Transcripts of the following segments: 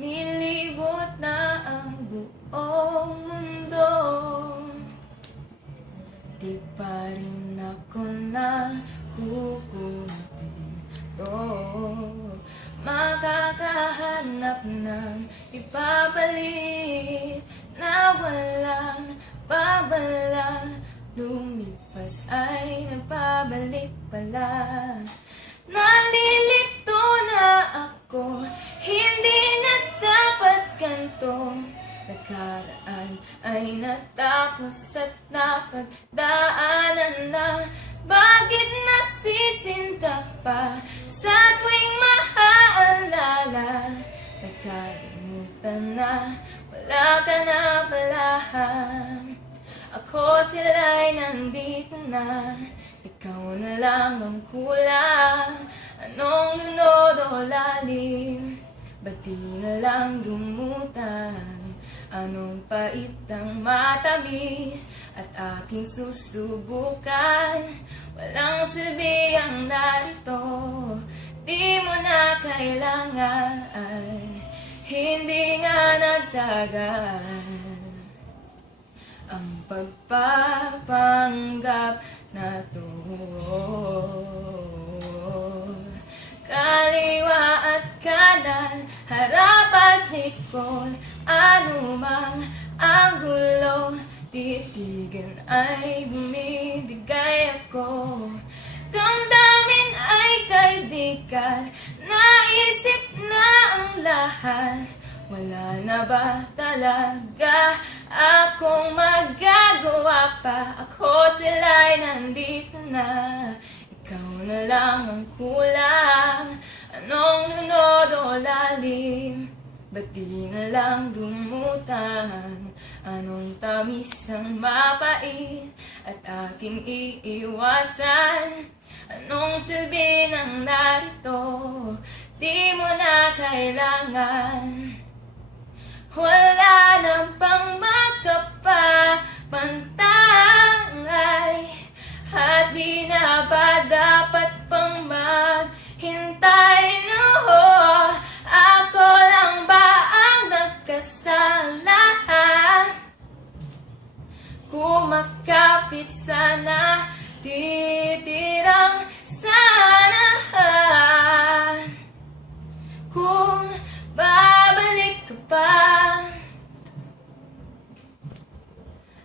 nilibot na ang buong mundo. Di pa rin ako nakukuntinto, makakahanap ng ipapalit na walang babala. Lumipas ay nagpabalik pala. Nalilito na ako, hindi na dapat ganito. Nakaraan ay natapos at napagdaanan na. Bakit nasisinta pa sa tuwing mahaalala? Nagkalimutan na, wala ka na pala. Ako sila'y nandito na, ikaw na lang ang kulang. Anong lunod o lalim, ba't di na lang lumutan? Anong pait ang matamis at aking susubukan? Walang silbi ang narito, di mo na kailangan. Hindi nga nagtagal ang pagpapanggap na to. Kaliwa at kanan, harap at likod, anumang anggulo, titigan ay bumibigay ako. Damdamin ay kaibigan, naisip na ang lahat. Wala na ba talaga akong magagawa pa? Ako sila'y nandito na, ikaw na lang ang kulang. Anong lunod o lalim, ba't di na lang dumutan? Anong tamis ang mapait at aking iiwasan? Anong silbi ng narito, di mo na kailangan? Wala na bang makapapantangay? At di na ba dapat pang maghintay? No, ako lang ba ang nagkasala? Kumakapit sana, titirang sana. Kung babalik ka pa,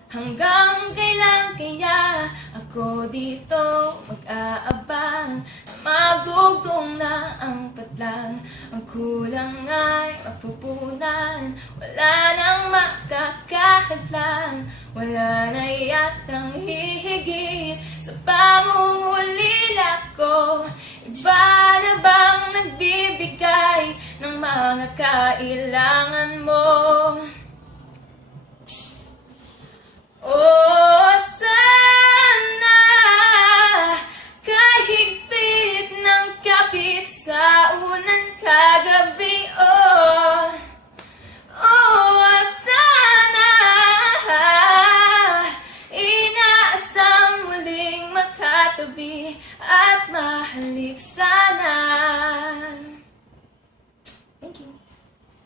hanggang kailan kaya ako dito mag-aabang? Magdugtong na ang patlang, ang kulang ay mapupunan. Wala nang makakahadlang, wala na yatang hihigit sa pangungulila ko. Iba na bang nagbibigay ng mga kailangan mo? Oh,